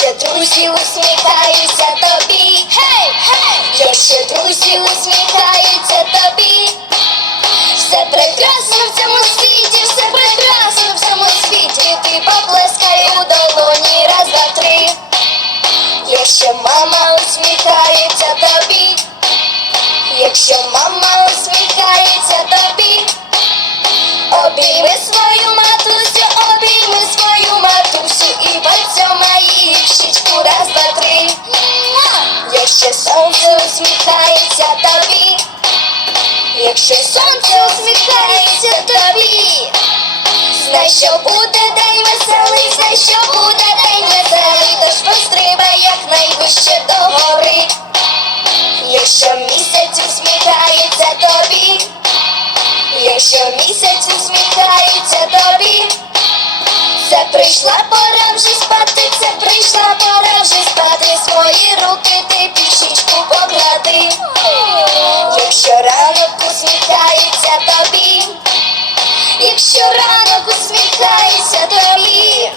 друзі усміхаються тобі, гей, гей, Ще друзі усміхаються сонце усміхається тобі, якщо сонце усміхається тобі, знай, що буде день веселий, знай, що буде Якщо ранок усміхається тобі, якщо ранок усміхається тобі,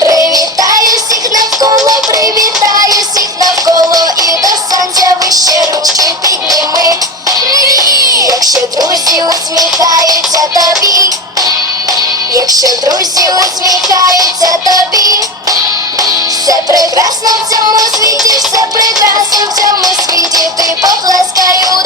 привітаю всіх навколо, привітаю всіх навколо і до сонця вище ручки підніми. Якщо друзі усміхаються тобі, якщо друзі усміхаються Let's go.